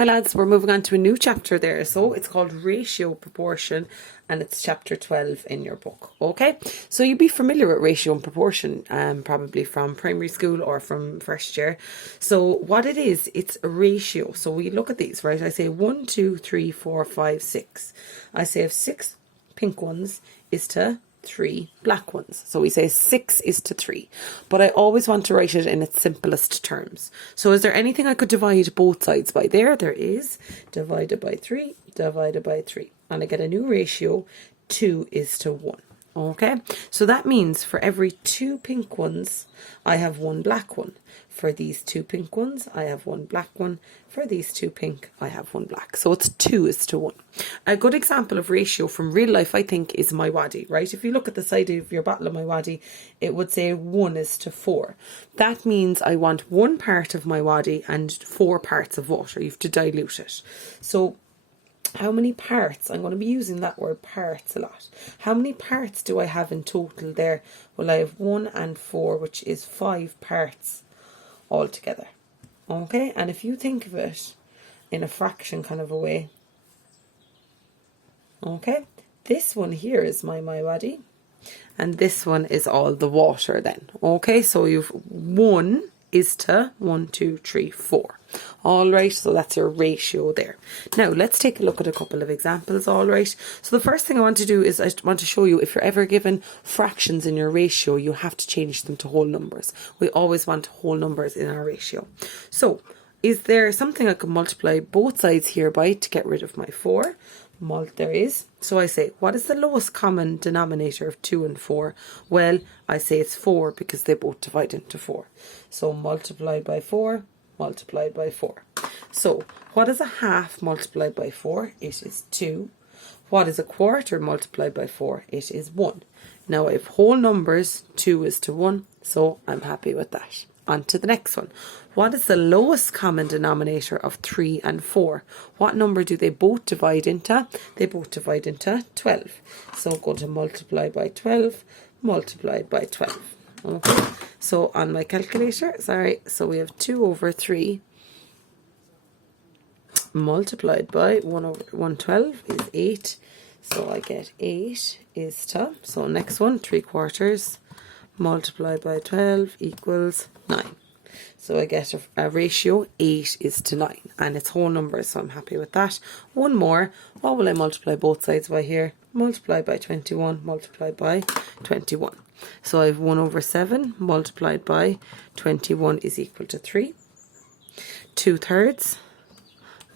Hi lads, we're moving on to a new chapter there. So it's called Ratio Proportion and it's chapter 12 in your book. Okay, so you'd be familiar with ratio and proportion probably from primary school or from first year. So what it is, it's a ratio. So we look at these, right? I say 1, 2, 3, 4, 5, 6. I say if 6 pink ones is to 3 black ones. So we say 6 is to 3. But I always want to write it in its simplest terms. So is there anything I could divide both sides by? There is. Divided by 3, divided by 3. And I get a new ratio, 2 is to 1. Okay, so that means for every 2 pink ones, I have 1 black one. For these 2 pink ones, I have 1 black one. For these 2 pink, I have 1 black. So it's 2 is to 1. A good example of ratio from real life, I think, is my waddy, right? If you look at the side of your bottle of my waddy, it would say 1 is to 4. That means I want 1 part of my waddy and 4 parts of water. You have to dilute it. So how many parts? I'm going to be using that word parts a lot. How many parts do I have in total there? Well, I have 1 and 4, which is 5 parts altogether. Okay, and if you think of it in a fraction kind of a way, okay, this one here is my waddy, and this one is all the water then. Okay, so you've 1 is to 1, 2, 3, 4. All right, so that's your ratio there. Now let's take a look at a couple of examples. All right, so the first thing I want to do is I want to show you, if you're ever given fractions in your ratio, you have to change them to whole numbers. We always want whole numbers in our ratio. So is there something I can multiply both sides here by to get rid of my 4? There is. So I say, what is the lowest common denominator of 2 and 4? Well, I say it's 4 because they both divide into 4. So multiplied by 4, multiplied by 4. So what is a half multiplied by 4? It is 2. What is a quarter multiplied by 4? It is 1. Now I have whole numbers, 2 is to 1, so I'm happy with that. On to the next one. What is the lowest common denominator of 3 and 4? What number do they both divide into? They both divide into 12. So go to multiply by 12, multiplied by 12. Okay, so on my calculator, so we have 2 over 3 multiplied by 1 over 112 is 8. So I get 8 is to, so next one, 3/4 multiplied by 12 equals 9. So I get a ratio 8 is to 9, and it's whole numbers, so I'm happy with that. One more, what will I multiply both sides by here? Multiply by 21, multiplied by 21. So I have 1 over 7 multiplied by 21 is equal to 3. 2/3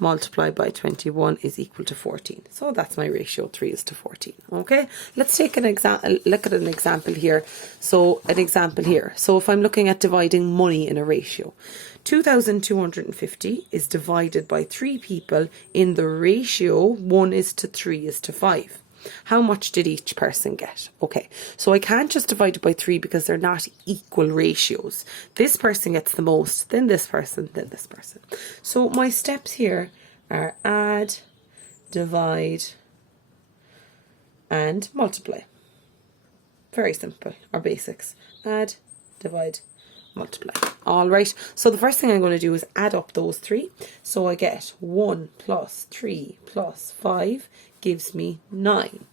multiplied by 21 is equal to 14. So that's my ratio, 3 is to 14. Okay, let's take an example. Look at an example here. So an example here. So if I'm looking at dividing money in a ratio, 2,250 is divided by 3 people in the ratio 1 is to 3 is to 5. How much did each person get? Okay, so I can't just divide it by 3 because they're not equal ratios. This person gets the most, then this person, then this person. So my steps here are add, divide, and multiply. Very simple, our basics. Add, divide, multiply. All right, so the first thing I'm going to do is add up those 3. So I get 1 plus 3 plus 5 gives me 9.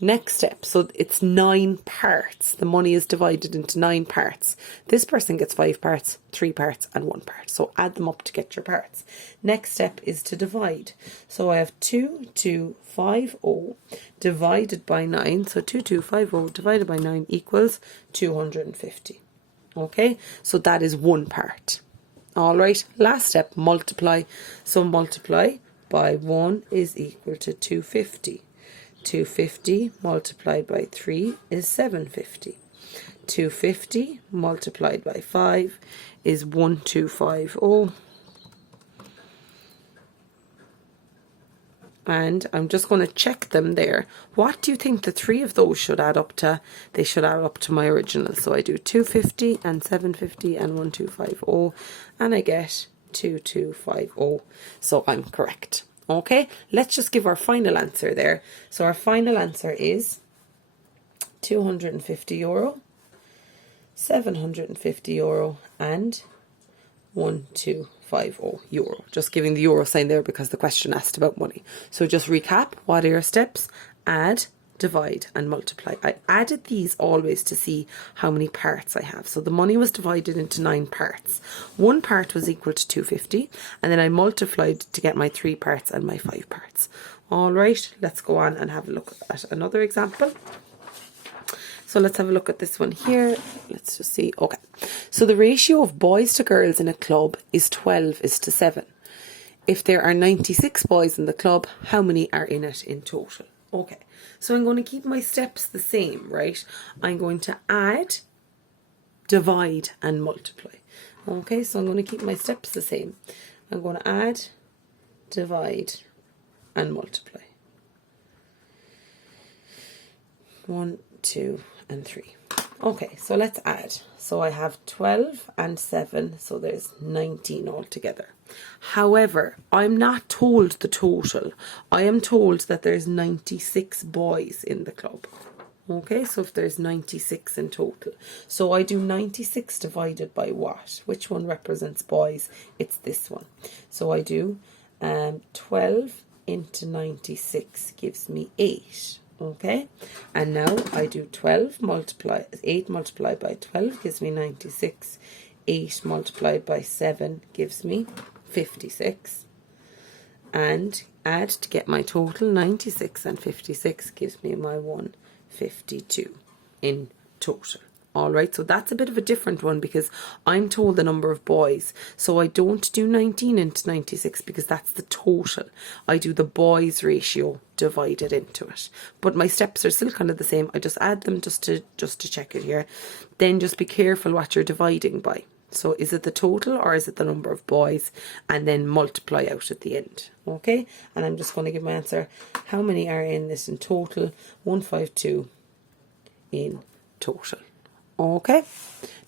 Next step, so it's 9 parts. The money is divided into 9 parts. This person gets 5 parts, 3 parts, and 1 part. So add them up to get your parts. Next step is to divide. So I have 2250 divided by 9. So 2250 divided by 9 equals 250. Okay, so that is 1 part. All right, last step, multiply. So multiply by 1 is equal to 250. 250 multiplied by 3 is 750. 250 multiplied by 5 is 1250. And I'm just going to check them there. What do you think the 3 of those should add up to? They should add up to my original. So I do 250 and 750 and 1250, and I get 2250. So I'm correct. Okay, let's just give our final answer there. So our final answer is €250, €750, and 1250. euro. Just giving the euro sign there because the question asked about money. So just recap, what are your steps? Add, divide and multiply. I added these always to see how many parts I have. So the money was divided into 9 parts. One part was equal to 250 and then I multiplied to get my 3 parts and my 5 parts. Alright, let's go on and have a look at another example. So let's have a look at this one here. Let's just see. Okay. So the ratio of boys to girls in a club is 12:7. If there are 96 boys in the club, how many are in it in total? Okay. So I'm going to keep my steps the same, right? I'm going to add, divide and multiply. Okay, so I'm going to keep my steps the same. I'm going to add, divide and multiply. 1, 2 and 3. Okay, so let's add. So I have 12 and 7, so there's 19 altogether. However, I'm not told the total. I am told that there's 96 boys in the club. Okay, so if there's 96 in total. So I do 96 divided by what? Which one represents boys? It's this one. So I do 12 into 96 gives me 8. Okay, and now I do 8 multiplied by 12 gives me 96. 8 multiplied by 7 gives me 56. And add to get my total. 96 and 56 gives me my 152 in total. Alright, so that's a bit of a different one because I'm told the number of boys. So I don't do 19 into 96 because that's the total. I do the boys ratio divided into it. But my steps are still kind of the same. I just add them just to check it here. Then just be careful what you're dividing by. So is it the total or is it the number of boys? And then multiply out at the end. Okay, and I'm just going to give my answer. How many are in this in total? 152 in total. Okay,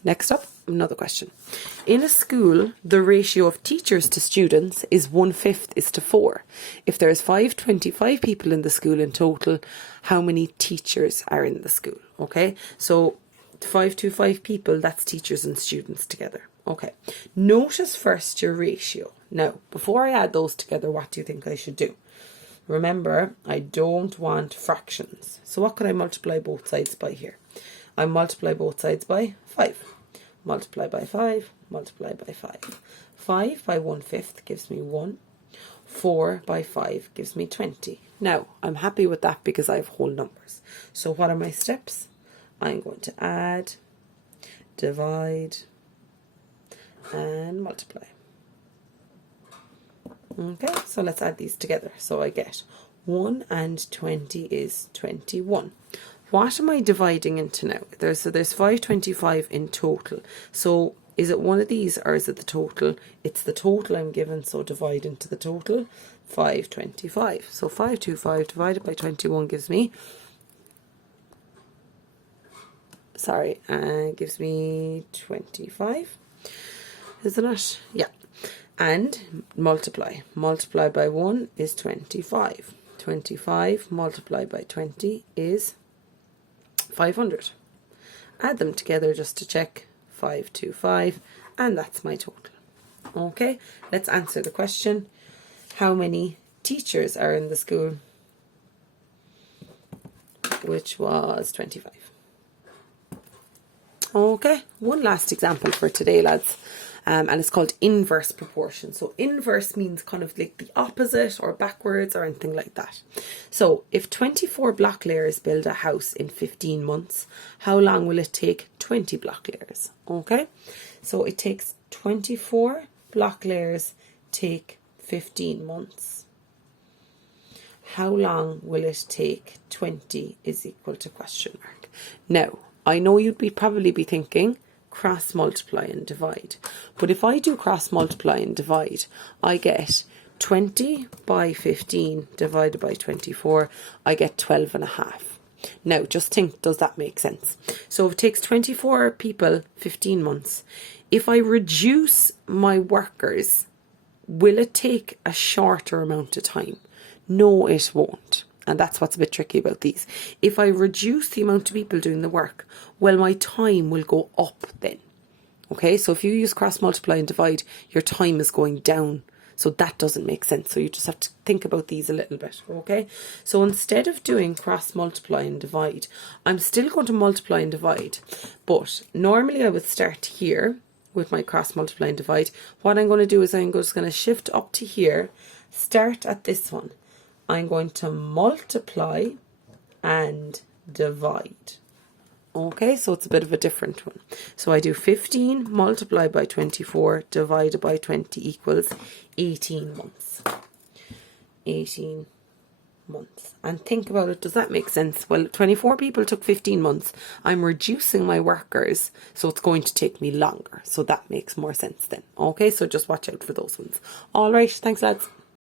next up, another question. In a school, the ratio of teachers to students is 1/5:4. If there's 525 people in the school in total, how many teachers are in the school? Okay, so 525 people, that's teachers and students together. Okay, notice first your ratio. Now, before I add those together, what do you think I should do? Remember, I don't want fractions. So what could I multiply both sides by here? I multiply both sides by 5. Multiply by 5, multiply by 5. 5 by 1/5 gives me 1. 4 by 5 gives me 20. Now, I'm happy with that because I have whole numbers. So what are my steps? I'm going to add, divide, and multiply. Okay, so let's add these together. So I get 1 and 20 is 21. What am I dividing into now? There's 525 in total. So is it one of these or is it the total? It's the total I'm given, so divide into the total. 525. So 525 divided by 21 gives me, gives me 25. Isn't it? Yeah. And multiply. Multiply by 1 is 25. 25 multiplied by 20 is 500. Add them together just to check. 525, and that's my total. Okay, let's answer the question. How many teachers are in the school? Which was 25. Okay, one last example for today, lads. And it's called inverse proportion. So inverse means kind of like the opposite or backwards or anything like that. So if 24 block layers build a house in 15 months, how long will it take 20 block layers? Okay, so it takes 24 block layers take 15 months. How long will it take 20 is equal to question mark. Now, I know you'd probably be thinking, cross multiply and divide. But if I do cross multiply and divide, I get 20 by 15 divided by 24, I get 12.5. Now, just think, does that make sense? So if it takes 24 people 15 months, if I reduce my workers, will it take a shorter amount of time? No, it won't. And that's what's a bit tricky about these. If I reduce the amount of people doing the work, well, my time will go up then. Okay, so if you use cross multiply and divide, your time is going down. So that doesn't make sense. So you just have to think about these a little bit, okay? So instead of doing cross multiply and divide, I'm still going to multiply and divide. But normally I would start here with my cross multiply and divide. What I'm going to do is I'm just going to shift up to here, start at this one. I'm going to multiply and divide. Okay, so it's a bit of a different one. So I do 15 multiplied by 24 divided by 20 equals 18 months. 18 months. And think about it, does that make sense? Well, 24 people took 15 months. I'm reducing my workers, so it's going to take me longer. So that makes more sense then. Okay, so just watch out for those ones. All right, thanks lads.